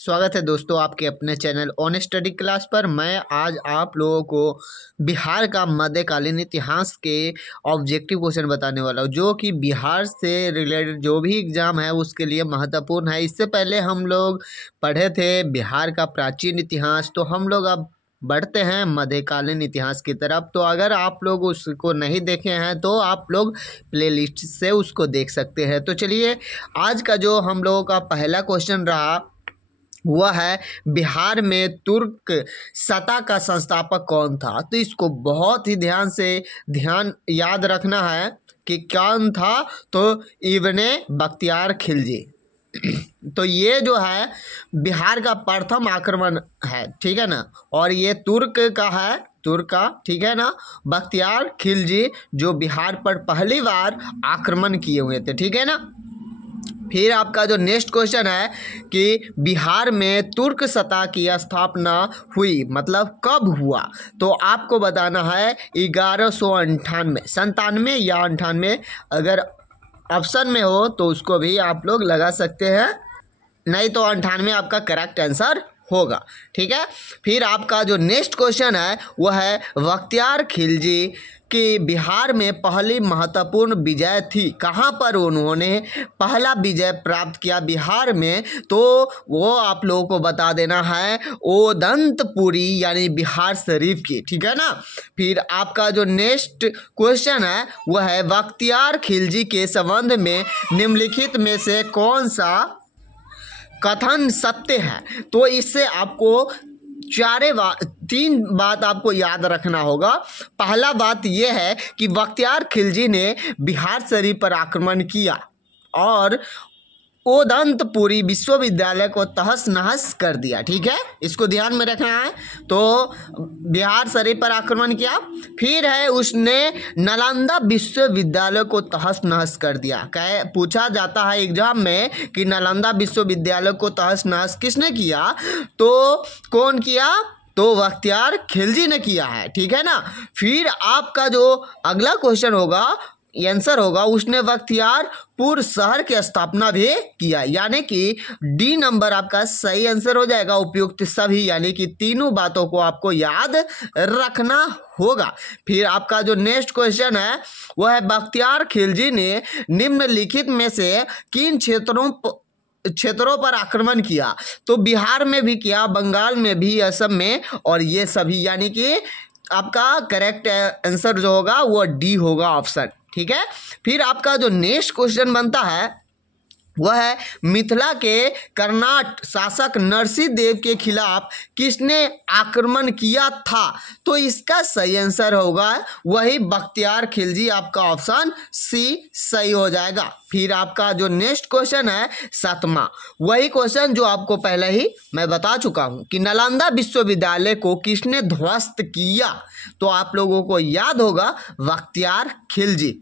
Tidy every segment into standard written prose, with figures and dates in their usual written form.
स्वागत है दोस्तों आपके अपने चैनल ऑन स्टडी क्लास पर। मैं आज आप लोगों को बिहार का मध्यकालीन इतिहास के ऑब्जेक्टिव क्वेश्चन बताने वाला हूँ, जो कि बिहार से रिलेटेड जो भी एग्ज़ाम है उसके लिए महत्वपूर्ण है। इससे पहले हम लोग पढ़े थे बिहार का प्राचीन इतिहास, तो हम लोग अब बढ़ते हैं मध्यकालीन इतिहास की तरफ। तो अगर आप लोग उसको नहीं देखे हैं तो आप लोग प्लेलिस्ट से उसको देख सकते हैं। तो चलिए, आज का जो हम लोगों का पहला क्वेश्चन रहा वह है बिहार में तुर्क सत्ता का संस्थापक कौन था। तो इसको बहुत ही ध्यान याद रखना है कि कौन था। तो इब्ने बख्तियार खिलजी। तो ये जो है बिहार का प्रथम आक्रमण है, ठीक है ना। और ये तुर्क का, ठीक है ना, बख्तियार खिलजी जो बिहार पर पहली बार आक्रमण किए हुए थे, ठीक है ना। फिर आपका जो नेक्स्ट क्वेश्चन है कि बिहार में तुर्क सत्ता की स्थापना हुई, मतलब कब हुआ। तो आपको बताना है 1198, 97 या 98। अगर ऑप्शन में हो तो उसको भी आप लोग लगा सकते हैं, नहीं तो 98 आपका करेक्ट आंसर होगा, ठीक है। फिर आपका जो नेक्स्ट क्वेश्चन है वह है बख्तियार खिलजी कि बिहार में पहली महत्वपूर्ण विजय थी, कहाँ पर उन्होंने पहला विजय प्राप्त किया बिहार में। तो वो आप लोगों को बता देना है ओदंतपुरी यानी बिहार शरीफ की, ठीक है ना। फिर आपका जो नेक्स्ट क्वेश्चन है वह है बख्तियार खिलजी के संबंध में निम्नलिखित में से कौन सा कथन सत्य है। तो इससे आपको तीन बात आपको याद रखना होगा। पहला बात यह है कि बख्तियार खिलजी ने बिहार शरीफ पर आक्रमण किया और ओदंतपुरी विश्वविद्यालय को तहस नहस कर दिया, ठीक है, इसको ध्यान में रखना है। तो बिहार शरीफ पर आक्रमण किया। फिर है उसने नालंदा विश्वविद्यालय को तहस नहस कर दिया। पूछा जाता है एग्जाम में कि नालंदा विश्वविद्यालय को तहस नहस किसने किया, तो कौन किया, तो बख्तियार खिलजी ने किया है, ठीक है ना। फिर आपका जो अगला क्वेश्चन होगा, आंसर होगा, उसने बख्तियारपुर शहर की स्थापना भी किया, यानी कि डी नंबर आपका सही आंसर हो जाएगा। उपयुक्त सभी यानी कि तीनों बातों को आपको याद रखना होगा। फिर आपका जो नेक्स्ट क्वेश्चन है वह है बख्तियार खिलजी ने निम्नलिखित में से किन क्षेत्रों पर आक्रमण किया। तो बिहार में भी किया, बंगाल में भी, असम में, और ये सभी, यानी कि आपका करेक्ट आंसर जो होगा वो डी होगा ऑप्शन, ठीक है। फिर आपका जो नेक्स्ट क्वेश्चन बनता है वह है मिथिला के कर्नाट शासक नरसिंह देव के खिलाफ किसने आक्रमण किया था। तो इसका सही आंसर होगा वही बख्तियार खिलजी, आपका ऑप्शन सी सही हो जाएगा। फिर आपका जो नेक्स्ट क्वेश्चन है सातवां, वही क्वेश्चन जो आपको पहले ही मैं बता चुका हूं कि नालंदा विश्वविद्यालय को किसने ध्वस्त किया। तो आप लोगों को याद होगा बख्तियार खिलजी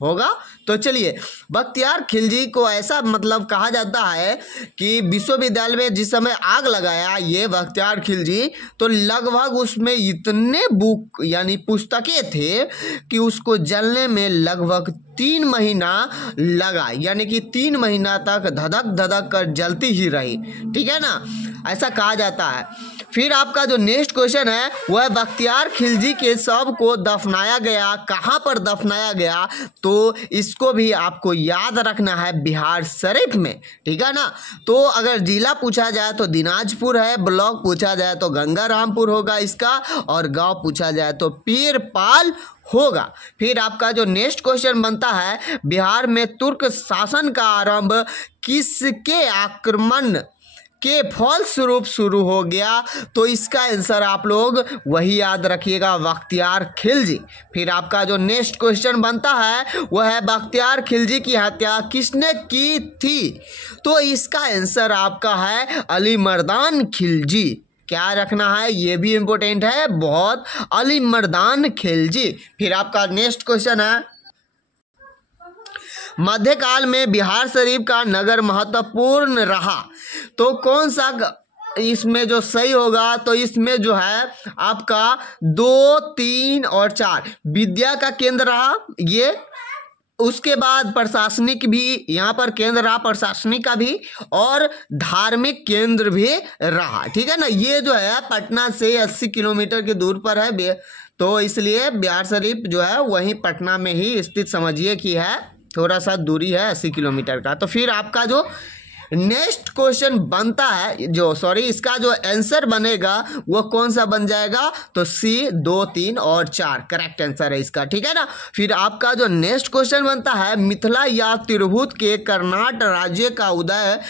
होगा। तो चलिए, बख्तियार खिलजी को ऐसा मतलब कहा जाता है कि विश्वविद्यालय में जिस समय आग लगाया ये बख्तियार खिलजी, तो लगभग उसमें इतने बुक यानी पुस्तकें थे कि उसको जलने में लगभग 3 महीना लगा, यानी कि 3 महीना तक धधक धधक कर जलती ही रही, ठीक है ना, ऐसा कहा जाता है। फिर आपका जो नेक्स्ट क्वेश्चन है वह बख्तियार खिलजी के शव को दफनाया गया, कहाँ पर दफनाया गया। तो इसको भी आपको याद रखना है बिहार शरीफ में, ठीक है ना। तो अगर जिला पूछा जाए तो दिनाजपुर है, ब्लॉक पूछा जाए तो गंगारामपुर होगा इसका, और गांव पूछा जाए तो पीरपाल होगा। फिर आपका जो नेक्स्ट क्वेश्चन बनता है बिहार में तुर्क शासन का आरंभ किसके आक्रमण के फलस्वरूप शुरू हो गया। तो इसका आंसर आप लोग वही याद रखिएगा, बख्तियार खिलजी। फिर आपका जो नेक्स्ट क्वेश्चन बनता है वह है बख्तियार खिलजी की हत्या किसने की थी। तो इसका आंसर आपका है अली मर्दान खिलजी। क्या रखना है, ये भी इंपॉर्टेंट है बहुत, अली मर्दान खिलजी। फिर आपका नेक्स्ट क्वेश्चन है मध्यकाल में बिहार शरीफ का नगर महत्वपूर्ण रहा। तो कौन सा इसमें जो सही होगा, तो इसमें जो है आपका 2, 3 और 4 विद्या का केंद्र रहा ये, उसके बाद प्रशासनिक भी यहाँ पर केंद्र रहा, प्रशासनिक का भी, और धार्मिक केंद्र भी रहा। ठीक है ना, ये जो है पटना से 80 किलोमीटर की दूर पर है, तो इसलिए बिहार शरीफ जो है वहीं पटना में ही स्थित समझिए कि है, थोड़ा सा दूरी है 80 किलोमीटर का। तो फिर आपका जो नेक्स्ट क्वेश्चन बनता है, इसका जो आंसर बनेगा वो कौन सा बन जाएगा, तो सी 2, 3 और 4 करेक्ट आंसर है इसका। ठीक है ना, फिर आपका जो नेक्स्ट क्वेश्चन बनता है, मिथिला या तिरहुत के कर्नाटक राज्य का उदय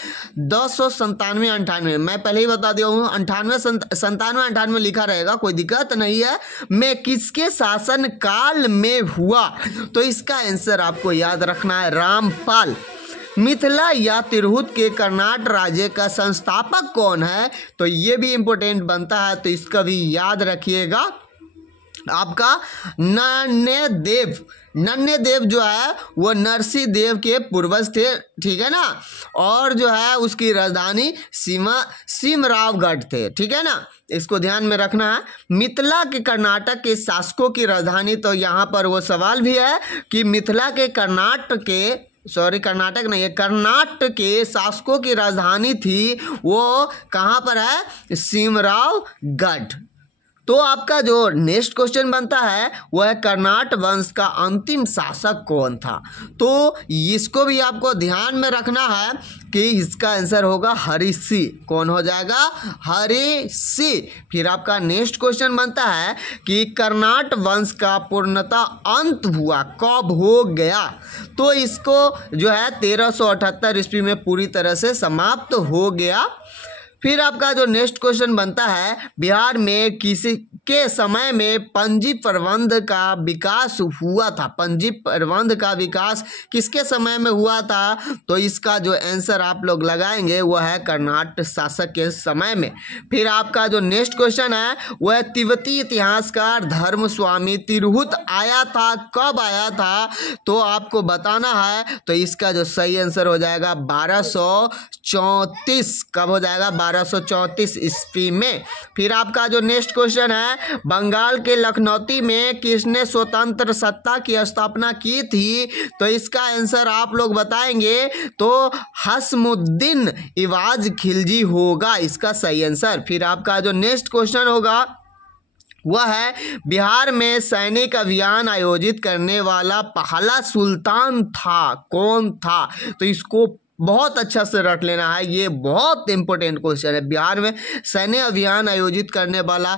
1097-98, मैं पहले ही बता दिया हूँ 97 लिखा रहेगा, कोई दिक्कत नहीं है, में किसके शासन काल में हुआ, तो इसका आंसर आपको याद रखना है रामपाल। मिथिला या तिरहुत के कर्नाटक राज्य का संस्थापक कौन है, तो ये भी इंपॉर्टेंट बनता है, तो इसका भी याद रखिएगा आपका नन्हे देव जो है वो नरसिंह देव के पूर्वज थे। ठीक है ना, और जो है उसकी राजधानी सिमरावगढ़ थे। ठीक है ना, इसको ध्यान में रखना है। मिथिला के कर्नाटक के शासकों की राजधानी, तो यहाँ पर वो सवाल भी है कि मिथिला के कर्नाटक के शासकों की राजधानी थी वो कहाँ पर है, सिमरावगढ़। तो आपका जो नेक्स्ट क्वेश्चन बनता है वह है कर्नाटक वंश का अंतिम शासक कौन था, तो इसको भी आपको ध्यान में रखना है कि इसका आंसर होगा हरिषि। कौन हो जाएगा, हरिषि। फिर आपका नेक्स्ट क्वेश्चन बनता है कि कर्नाटक वंश का पूर्णतः अंत हुआ कब हो गया, तो इसको जो है 1378 ईस्वी में पूरी तरह से समाप्त हो गया। फिर आपका जो नेक्स्ट क्वेश्चन बनता है, बिहार में किसी के समय में पंजी प्रबंध का विकास हुआ था, पंजी प्रबंध का विकास किसके समय में हुआ था, तो इसका जो आंसर आप लोग लगाएंगे वह है कर्नाटक शासक के समय में। फिर आपका जो नेक्स्ट क्वेश्चन है वह तिब्बती इतिहासकार धर्मस्वामी तिरहुत आया था, कब आया था, तो आपको बताना है, तो इसका जो सही आंसर हो जाएगा 1234। कब हो जाएगा, 1234 ईस्वी में। फिर आपका जो नेक्स्ट क्वेश्चन है, बंगाल के लखनऊ में किसने स्वतंत्र सत्ता की स्थापना की थी, तो इसका आंसर आप लोग बताएंगे तो हसमुद्दीन इवाज खिलजी होगा इसका सही आंसर। फिर आपका जो नेक्स्ट क्वेश्चन होगा वह है बिहार में सैनिक अभियान आयोजित करने वाला पहला सुल्तान था, कौन था, तो इसको बहुत अच्छा से रट लेना है, ये बहुत इंपॉर्टेंट क्वेश्चन है। बिहार में सैन्य अभियान आयोजित करने वाला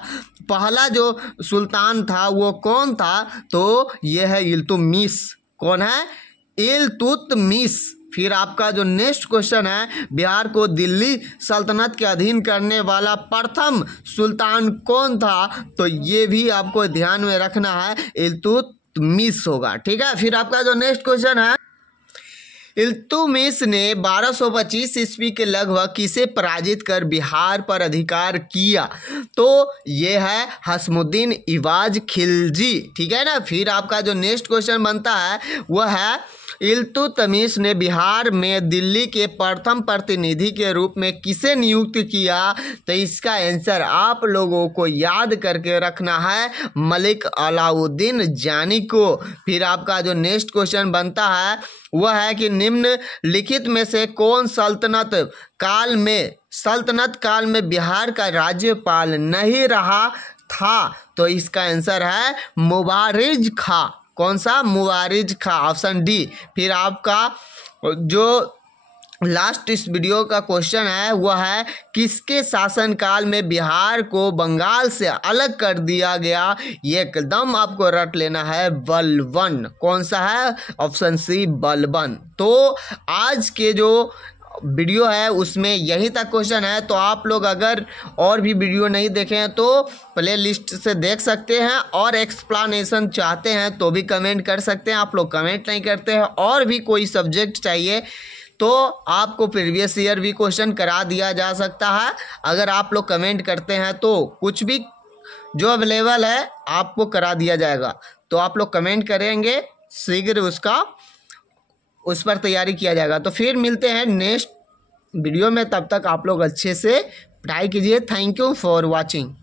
पहला जो सुल्तान था वो कौन था, तो ये है इल्तुतमिश। कौन है, इल्तुतमिश। फिर आपका जो नेक्स्ट क्वेश्चन है, बिहार को दिल्ली सल्तनत के अधीन करने वाला प्रथम सुल्तान कौन था, तो ये भी आपको ध्यान में रखना है, इल्तुतमिश होगा। ठीक है, फिर आपका जो नेक्स्ट क्वेश्चन है, इल्तुतमिश ने 1225 ईस्वी के लगभग किसे पराजित कर बिहार पर अधिकार किया, तो ये है हसमुद्दीन इवाज खिलजी। ठीक है ना। फिर आपका जो नेक्स्ट क्वेश्चन बनता है वह है इल्तुतमिश ने बिहार में दिल्ली के प्रथम प्रतिनिधि के रूप में किसे नियुक्त किया, तो इसका आंसर आप लोगों को याद करके रखना है, मलिक अलाउद्दीन जानी को। फिर आपका जो नेक्स्ट क्वेश्चन बनता है वह है कि निम्नलिखित में से कौन सल्तनत काल में बिहार का राज्यपाल नहीं रहा था, तो इसका आंसर है मुबारिज खां। कौन सा, मुबारिज खां, ऑप्शन डी। फिर आपका जो लास्ट इस वीडियो का क्वेश्चन है वह है किसके शासनकाल में बिहार को बंगाल से अलग कर दिया गया, ये एकदम आपको रट लेना है, बलबन। कौन सा है, ऑप्शन सी, बलबन। तो आज के जो वीडियो है उसमें यही तक क्वेश्चन है, तो आप लोग अगर और भी वीडियो नहीं देखे हैं तो प्ले लिस्ट से देख सकते हैं, और एक्सप्लेनेशन चाहते हैं तो भी कमेंट कर सकते हैं। आप लोग कमेंट नहीं करते हैं, और भी कोई सब्जेक्ट चाहिए तो आपको प्रीवियस ईयर भी क्वेश्चन करा दिया जा सकता है। अगर आप लोग कमेंट करते हैं तो कुछ भी जो अवेलेबल है आपको करा दिया जाएगा, तो आप लोग कमेंट करेंगे, शीघ्र उस पर तैयारी किया जाएगा। तो फिर मिलते हैं नेक्स्ट वीडियो में, तब तक आप लोग अच्छे से पढ़ाई कीजिए। Thank you for watching.